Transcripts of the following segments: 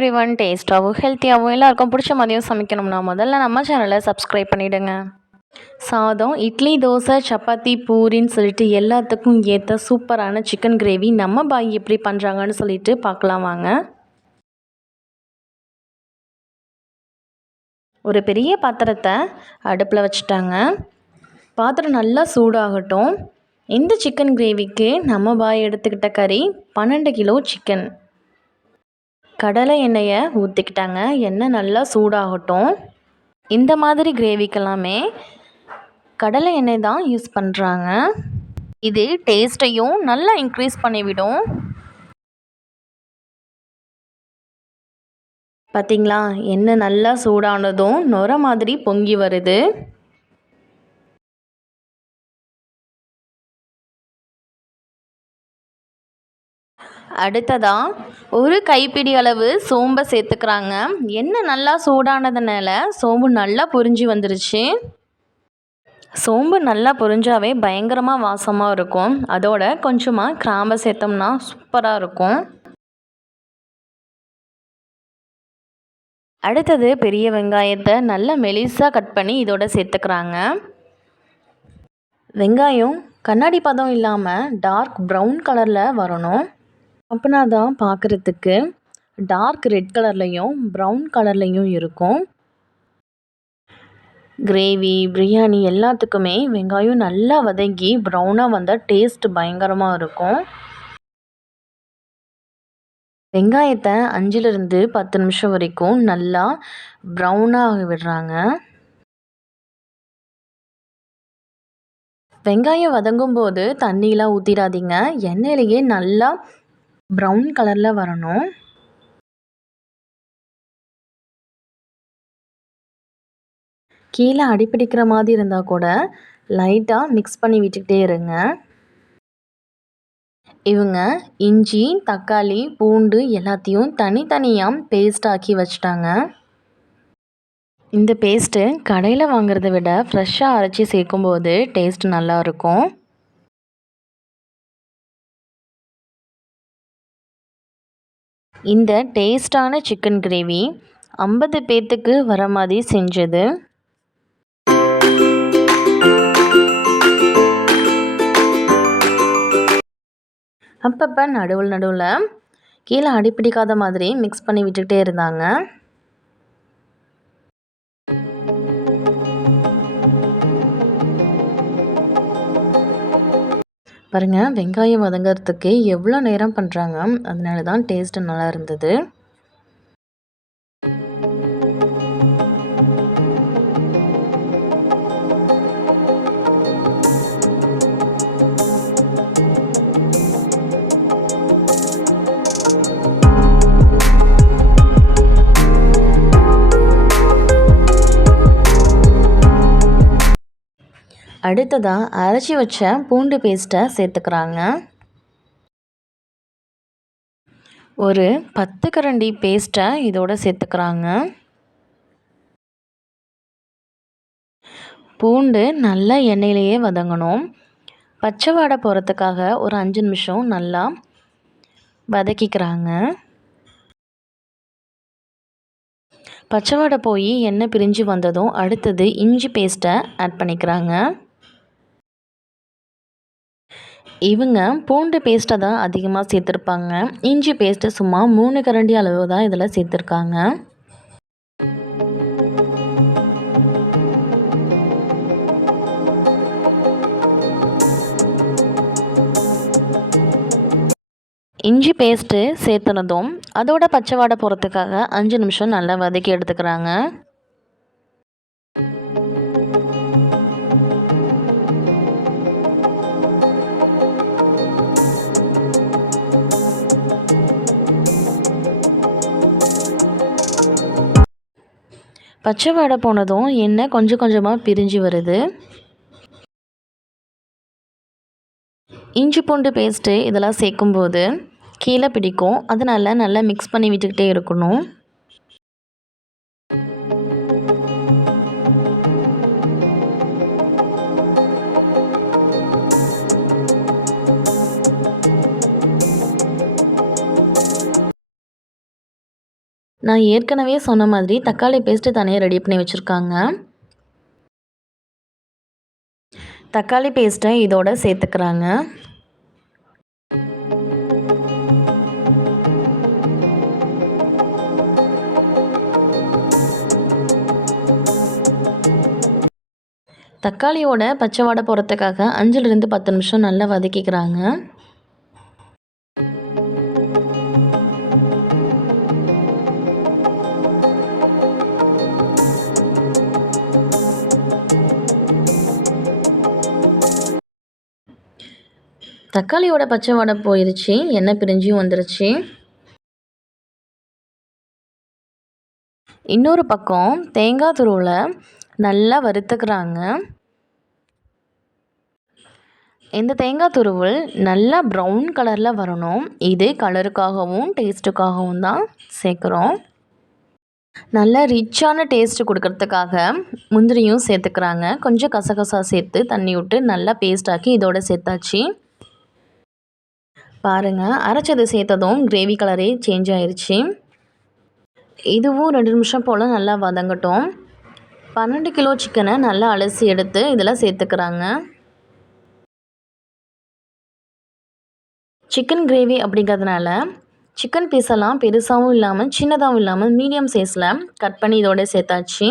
Everyone. டேஸ்ட்டாகவும் ஹெல்த்தியாகவும் எல்லாருக்கும் பிடிச்ச மாதிரியும் சமைக்கணும்னா முதல்ல நம்ம சேனலை சப்ஸ்கிரைப் பண்ணிவிடுங்க. சாதம், இட்லி, தோசை, சப்பாத்தி, பூரின்னு சொல்லிட்டு எல்லாத்துக்கும் ஏற்ற சூப்பரான சிக்கன் கிரேவி நம்ம பாய் எப்படி பண்ணுறாங்கன்னு சொல்லிட்டு பார்க்கலாம் வாங்க. ஒரு பெரிய பாத்திரத்தை அடுப்பில் வச்சுட்டாங்க. பாத்திரம் நல்லா சூடாகட்டும். இந்த சிக்கன் கிரேவிக்கு நம்ம பாய் எடுத்துக்கிட்ட கறி 12 கிலோ சிக்கன். கடலை எண்ணெயை ஊற்றிக்கிட்டாங்க. எண்ணெய் நல்லா சூடாகட்டும். இந்த மாதிரி கிரேவிக்கெல்லாமே கடலை எண்ணெய் தான் யூஸ் பண்ணுறாங்க. இது டேஸ்ட்டையும் நல்லா இன்க்ரீஸ் பண்ணிவிடும். பார்த்திங்களா, எண்ணெய் நல்லா சூடானதும் நுர மாதிரி பொங்கி வருது. அடுத்ததாக ஒரு கைப்பிடி அளவு சோம்பை சேர்த்துக்கிறாங்க. எண்ணெய் நல்லா சூடானதுனால சோம்பு நல்லா பொரிஞ்சு வந்துருச்சு. சோம்பு நல்லா பொரிஞ்சாவே பயங்கரமாக வாசமாக இருக்கும். அதோட கொஞ்சமாக கிராம்பை சேர்த்தோம்னா சூப்பராக இருக்கும். அடுத்தது பெரிய வெங்காயத்தை நல்லா மெலிசாக கட் பண்ணி இதோட சேர்த்துக்கிறாங்க. வெங்காயம் கண்ணாடி பதம் இல்லாமல் டார்க் ப்ரௌன் கலரில் வரணும். அப்படின்னா தான் பார்க்குறதுக்கு டார்க் ரெட் கலர்லேயும் ப்ரௌன் கலர்லேயும் இருக்கும். கிரேவி, பிரியாணி எல்லாத்துக்குமே வெங்காயம் நல்லா வதங்கி ப்ரௌனாக வந்தால் டேஸ்ட் பயங்கரமாக இருக்கும். வெங்காயத்தை 5லிருந்து 10 நிமிஷம் வரைக்கும் நல்லா ப்ரௌனாக விடுறாங்க. வெங்காயம் வதங்கும் போது தண்ணியெலாம் ஊற்றிடாதீங்க. எண்ணெயிலேயே நல்லா ப்ரௌன் கலரில் வரணும். கீழே அடிப்பிடிக்கிற மாதிரி இருந்தால் கூட லைட்டாக மிக்ஸ் பண்ணி விட்டுக்கிட்டே இருங்க. இவங்க இஞ்சி, தக்காளி, பூண்டு எல்லாத்தையும் தனித்தனியாக பேஸ்ட் ஆக்கி வச்சுட்டாங்க. இந்த பேஸ்ட்டு கடையில் வாங்குறத விட ஃப்ரெஷ்ஷாக அரைச்சி சேர்க்கும்போது டேஸ்ட் நல்லாயிருக்கும். இந்த டேஸ்டான சிக்கன் கிரேவி 50 பேர்த்துக்கு வர மாதிரி செஞ்சது. அப்பப்போ நடுவில் கீழே அடிப்பிடிக்காத மாதிரி மிக்ஸ் பண்ணி விட்டுக்கிட்டே இருந்தாங்க. பாருங்கள், வெங்காயம் வதங்கிறதுக்கு எவ்வளோ நேரம் பண்ணுறாங்க. அதனால தான் டேஸ்ட்டு நல்லா இருந்தது. அடுத்ததாக அரைச்சி வச்ச பூண்டு பேஸ்ட்டை சேர்த்துக்கிறாங்க. ஒரு 10 கரண்டி பேஸ்ட்டை இதோட சேர்த்துக்கிறாங்க. பூண்டு நல்லா எண்ணெயிலேயே வதங்கணும். பச்சை வாடை போகிறதுக்காக ஒரு 5 நிமிஷம் நல்லா வதக்கிக்கிறாங்க. பச்சை வாடை போய் எண்ணெய் பிரிஞ்சு வந்ததும் அடுத்தது இஞ்சி பேஸ்ட்டை ஆட் பண்ணிக்கிறாங்க. இவங்க பூண்டு பேஸ்ட்டை தான் அதிகமாக சேர்த்துருப்பாங்க. இஞ்சி பேஸ்ட்டு சும்மா 3 கரண்டி அளவு தான் இதில் சேர்த்துருக்காங்க. இஞ்சி பேஸ்ட்டு சேர்த்துனதும் அதோட பச்சை வாடை போகிறதுக்காக 5 நிமிஷம் நல்லா வதக்கி எடுத்துக்கிறாங்க. பச்சை வாடை போனதும் எண்ணெய் கொஞ்சம் கொஞ்சமாக பிரிஞ்சு வருது. இஞ்சி பூண்டு பேஸ்ட்டு இதெல்லாம் சேர்க்கும்போது கீழே பிடிக்கும். அதனால் நல்லா மிக்ஸ் பண்ணி விட்டுக்கிட்டே இருக்கணும். நான் ஏற்கனவே சொன்ன மாதிரி தக்காளி பேஸ்ட்டு தனியாக ரெடி பண்ணி வச்சுருக்காங்க. தக்காளி பேஸ்ட்டை இதோட சேர்த்துக்கிறாங்க. தக்காளியோட பச்சை வாடை போகிறதுக்காக 5லிருந்து 10 நிமிஷம் நல்லா வதக்கிக்கிறாங்க. தக்காளியோட பச்சை வாடை போயிருச்சு, எண்ணெய் பிரிஞ்சும் வந்துருச்சு. இன்னொரு பக்கம் தேங்காய் துருவலை நல்லா வறுத்துக்கிறாங்க. இந்த தேங்காய் துருவல் நல்லா ப்ரௌன் கலரில் வரணும். இது கலருக்காகவும் டேஸ்ட்டுக்காகவும் தான் சேர்க்குறோம். நல்லா ரிச்சான டேஸ்ட்டு கொடுக்கறதுக்காக முந்திரியும் சேர்த்துக்கிறாங்க. கொஞ்சம் கசகசா சேர்த்து தண்ணி விட்டு நல்லா பேஸ்டாக்கி இதோட சேர்த்தாச்சு. பாருங்கள், அரைச்சது சேர்த்ததும் கிரேவி கலரே சேஞ்ச் ஆயிடுச்சு. இதுவும் 2 நிமிஷம் போல் நல்லா வதங்கட்டும். 12 கிலோ சிக்கனை நல்லா அலசி எடுத்து இதில் சேர்த்துக்கிறாங்க. சிக்கன் கிரேவி அப்படிங்கிறதுனால சிக்கன் பீஸெல்லாம் பெருசாகவும் இல்லாமல் சின்னதாகவும் இல்லாமல் மீடியம் சைஸில் கட் பண்ணி இதோட சேர்த்தாச்சு.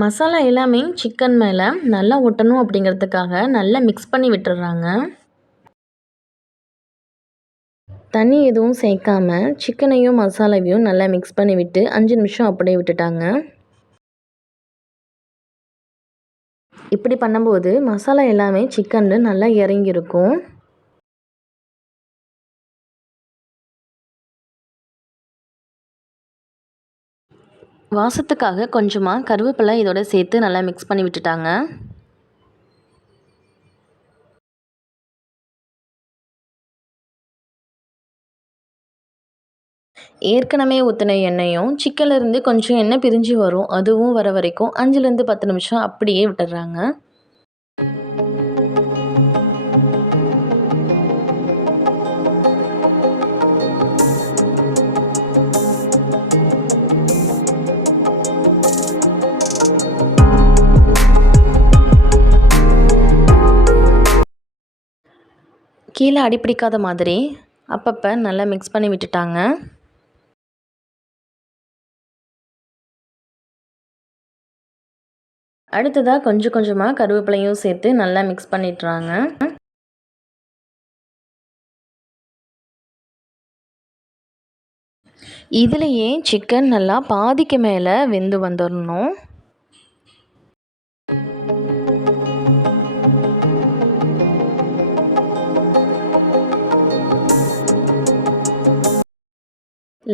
மசாலா எல்லாமே சிக்கன் மேலே நல்லா ஒட்டணும் அப்படிங்கிறதுக்காக நல்லா மிக்ஸ் பண்ணி விட்டுடுறாங்க. தண்ணி எதுவும் சேர்க்காம சிக்கனையும் மசாலாவையும் நல்லா மிக்ஸ் பண்ணி விட்டு 5 நிமிஷம் அப்படியே விட்டுட்டாங்க. இப்படி பண்ணும்போது மசாலா எல்லாமே சிக்கனில் நல்லா இறங்கியிருக்கும். வாசத்துக்காக கொஞ்சமாக கருவேப்பிலை இதோட சேர்த்து நல்லா மிக்ஸ் பண்ணி விட்டுட்டாங்க. ஏற்கனவே ஊற்றின எண்ணெயும் சிக்கன்லேருந்து கொஞ்சம் எண்ணெய் பிரிஞ்சு வரும். அதுவும் வர வரைக்கும் 5லேருந்து 10 நிமிஷம் அப்படியே விட்டுடுறாங்க. கீழே அடிப்பிடிக்காத மாதிரி அப்பப்போ நல்லா மிக்ஸ் பண்ணி விட்டுட்டாங்க. அடுத்ததாக கொஞ்சம் கொஞ்சமாக கருவேப்பிலையும் சேர்த்து நல்லா மிக்ஸ் பண்ணிட்டுறாங்க. இதுலேயே சிக்கன் நல்லா பாதிக்கு மேலே வெந்து வந்துடணும்.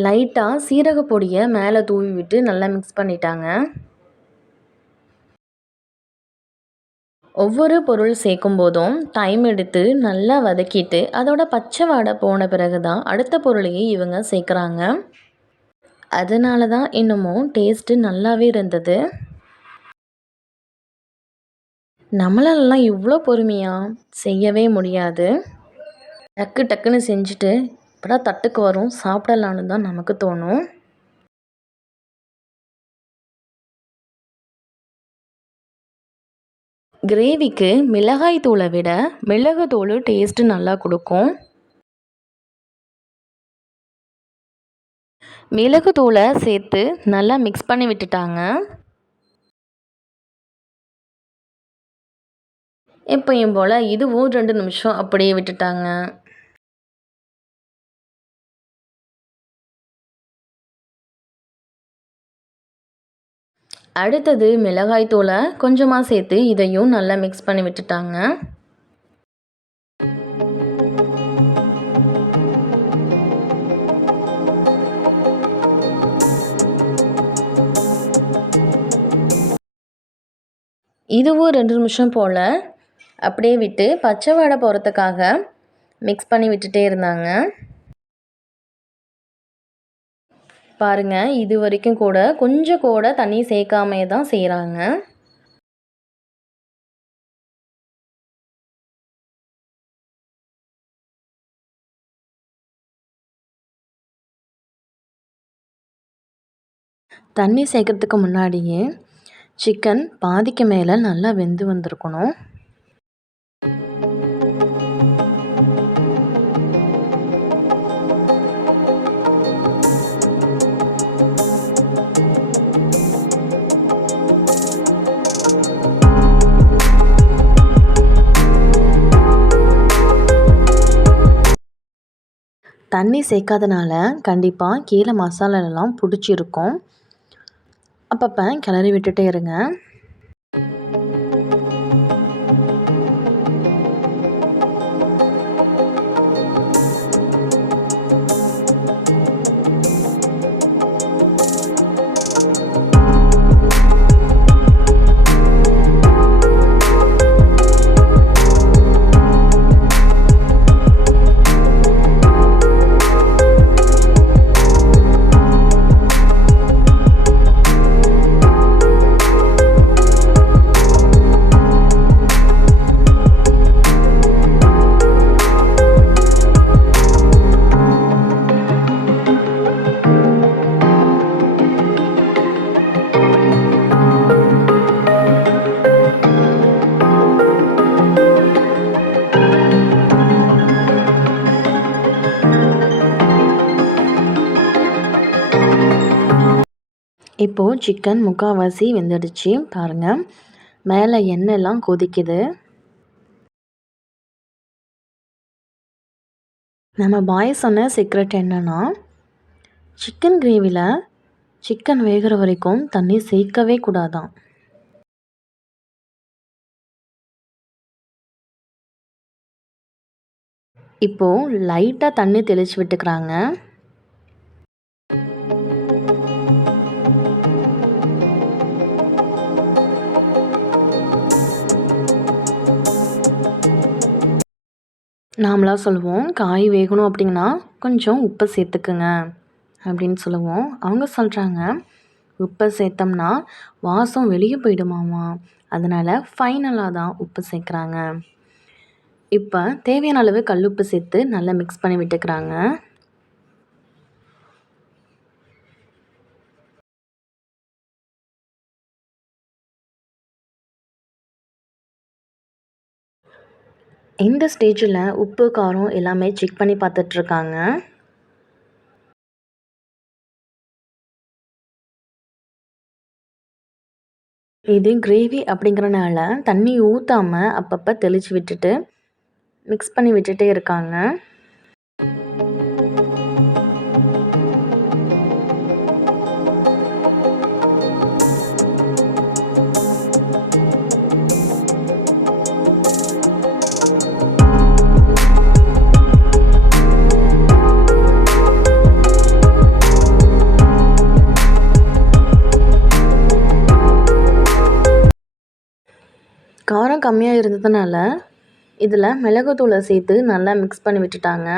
லைட்டாக சீரக பொடியை மேலே தூவி விட்டு நல்லா மிக்ஸ் பண்ணிட்டாங்க. ஒவ்வொரு பொருள் சேர்க்கும் போதும் டைம் எடுத்து நல்லா வதக்கிட்டு அதோட பச்சை வாடை போன பிறகு தான் அடுத்த பொருளையே இவங்க சேர்க்குறாங்க. அதனால தான் இன்னமும் டேஸ்ட்டு நல்லாவே இருந்தது. நம்மளாலலாம் இவ்வளோ பொறுமையாக செய்யவே முடியாது. டக்கு டக்குன்னு செஞ்சுட்டு இப்போடா தட்டுக்கு வரும் சாப்பிடலான்னு தான் நமக்கு தோணும். கிரேவிக்கு மிளகாய் தூளை விட மிளகு தூள் டேஸ்ட்டு நல்லா கொடுக்கும். மிளகு தூளை சேர்த்து நல்லா மிக்ஸ் பண்ணி விட்டுட்டாங்க. எப்பயும் போல் இதுவும் 2 நிமிஷம் அப்படியே விட்டுட்டாங்க. அடுத்தது மிளகாய் தூளை கொஞ்சமாக சேர்த்து இதையும் நல்லா மிக்ஸ் பண்ணி விட்டுட்டாங்க. இதுவும் 2 நிமிஷம் போல் அப்படியே விட்டு பச்சை வாடை போகிறதுக்காக மிக்ஸ் பண்ணி விட்டுட்டே இருந்தாங்க. பாருங்கள், இது வரைக்கும் கூட கொஞ்சம் கூட தண்ணி சேர்க்காமே தான் செய்கிறாங்க. தண்ணி சேர்க்கறதுக்கு முன்னாடியே சிக்கன் பாதிக்கு மேலே நல்லா வெந்து வந்திருக்கணும். தண்ணி சேர்க்காதனால கண்டிப்பாக கீழே மசாலாலெல்லாம் பிடிச்சிருக்கும். அப்பப்போ கிளறி விட்டுட்டே இருங்க. இப்போது சிக்கன் முக்கால்வாசி வெந்துடுச்சு பாருங்கள். மேலே எண்ணெய்லாம் கொதிக்குது. நம்ம பாய் சொன்ன சீக்ரெட் என்னென்னா, சிக்கன் கிரேவியில் சிக்கன் வேகிற வரைக்கும் தண்ணி சேர்க்கவே கூடாதாம். இப்போது லைட்டாக தண்ணி தெளித்து விட்டுக்கிறாங்க. நாமளாக சொல்லுவோம், காய் வேகணும் அப்படின்னா கொஞ்சம் உப்பை சேர்த்துக்குங்க அப்படின்னு சொல்லுவோம். அவங்க சொல்கிறாங்க, உப்பை சேர்த்தோம்னா வாசம் வெளியே போயிடுமாமா, அதனால் ஃபைனலாக தான் உப்பு சேர்க்குறாங்க. இப்போ தேவையான அளவு கல்லுப்பு சேர்த்து நல்லா மிக்ஸ் பண்ணி விட்டுக்கிறாங்க. இந்த ஸ்டேஜில் உப்பு காரம் எல்லாமே செக் பண்ணி பார்த்துட்ருக்காங்க. இது கிரேவி அப்படிங்கிறனால தண்ணி ஊற்றாமல் அப்பப்போ தெளித்து விட்டுட்டு மிக்ஸ் பண்ணி விட்டுட்டே இருக்காங்க. காரம் கம்மியாக இருந்ததுனால இதில் மிளகுத்தூளை சேர்த்து நல்லா மிக்ஸ் பண்ணி விட்டுட்டாங்க.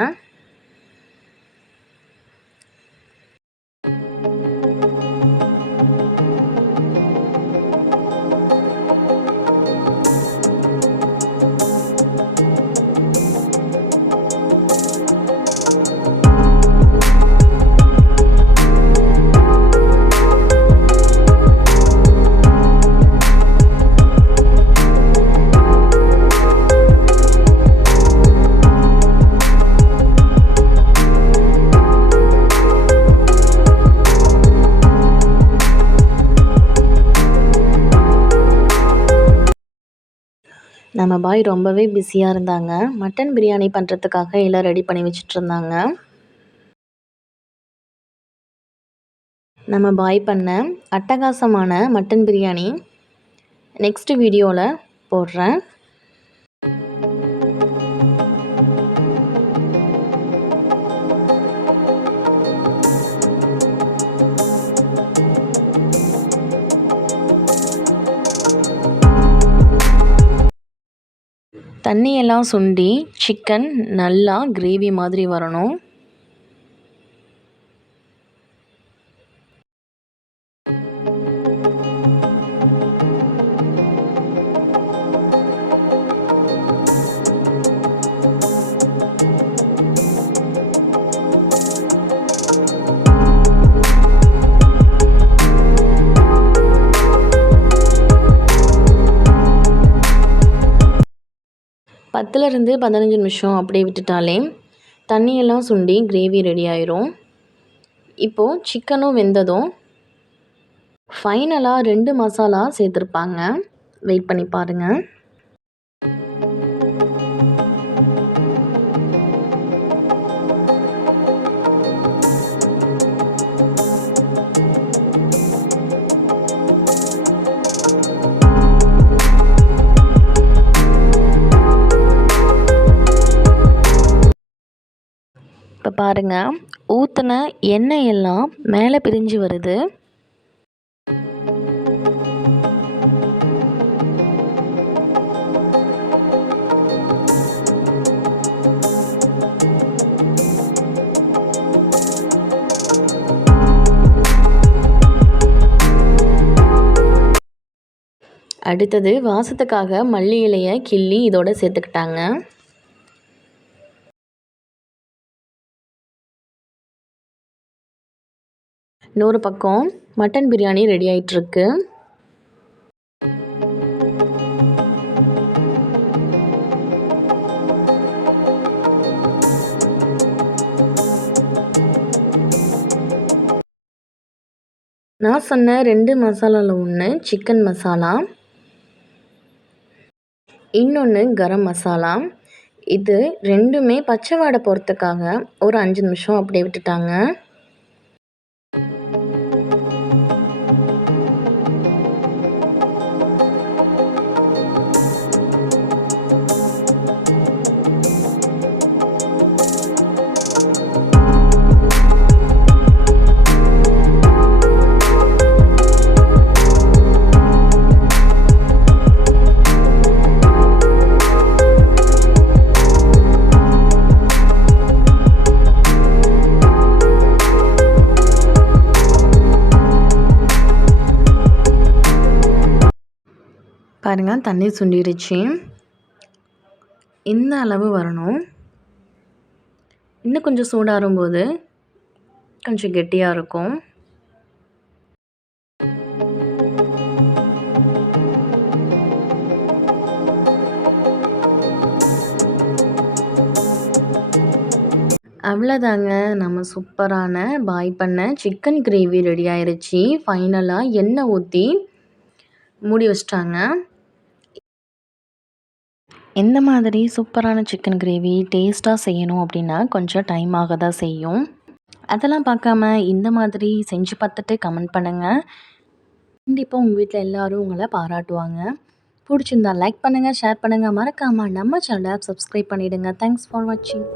நம்ம பாய் ரொம்பவே பிஸியாக இருந்தாங்க. மட்டன் பிரியாணி பண்ணுறதுக்காக எல்லாம் ரெடி பண்ணி வச்சிட்ருந்தாங்க. நம்ம பாய் பண்ண அட்டகாசமான மட்டன் பிரியாணி நெக்ஸ்ட் வீடியோவில் போடுறேன். தண்ணியெல்லாம் சுண்டி சிக்கன் நல்லா கிரேவி மாதிரி வரணும். 10லேருந்து 15 நிமிஷம் அப்படியே விட்டுட்டாலே தண்ணியெல்லாம் சுண்டி கிரேவி ரெடி ஆயிரும். இப்போது சிக்கனும் வெந்ததும் ஃபைனலாக 2 மசாலா சேர்த்துருப்பாங்க. வெயிட் பண்ணி பாருங்கள். இப்போ பாருங்கள், ஊற்றின எண்ணெய் எல்லாம் மேலே பிரிஞ்சு வருது. அடுத்தது வாசத்துக்காக மல்லி இலையை கிள்ளி இதோட சேர்த்துக்கிட்டாங்க. இன்னொரு பக்கம் மட்டன் பிரியாணி ரெடி ஆகிட்டுருக்கு. நான் சொன்ன 2 மசாலாவில் ஒன்று சிக்கன் மசாலா, இன்னொன்று கரம் மசாலா. இது 2மே பச்சை வாடை போகிறதுக்காக ஒரு 5 நிமிஷம் அப்படியே விட்டுட்டாங்க. பாருங்கள், தண்ணி சுண்டிருச்சு. இந்த அளவு வரணும். இன்னும் கொஞ்சம் சூடாறும்போது கொஞ்சம் கெட்டியாக இருக்கும். அவ்வளோதாங்க, நம்ம சூப்பரான பாய் பண்ண சிக்கன் கிரேவி ரெடி ஆயிருச்சு. ஃபைனலாக எண்ணெய் ஊற்றி மூடி வச்சிட்டாங்க. இந்த மாதிரி சூப்பரான சிக்கன் கிரேவி டேஸ்ட்டாக செய்யணும் அப்படின்னா கொஞ்சம் டைம் ஆக தான் செய்யும். அதெல்லாம் பார்க்காம இந்த மாதிரி செஞ்சு பார்த்துட்டு கமெண்ட் பண்ணுங்கள். கண்டிப்பாக உங்கள் வீட்டில் எல்லோரும் உங்களை பாராட்டுவாங்க. பிடிச்சிருந்தா லைக் பண்ணுங்கள், ஷேர் பண்ணுங்கள். மறக்காமல் நம்ம சேனலை சப்ஸ்கிரைப் பண்ணிவிடுங்க. தேங்க்ஸ் ஃபார் வாட்சிங்.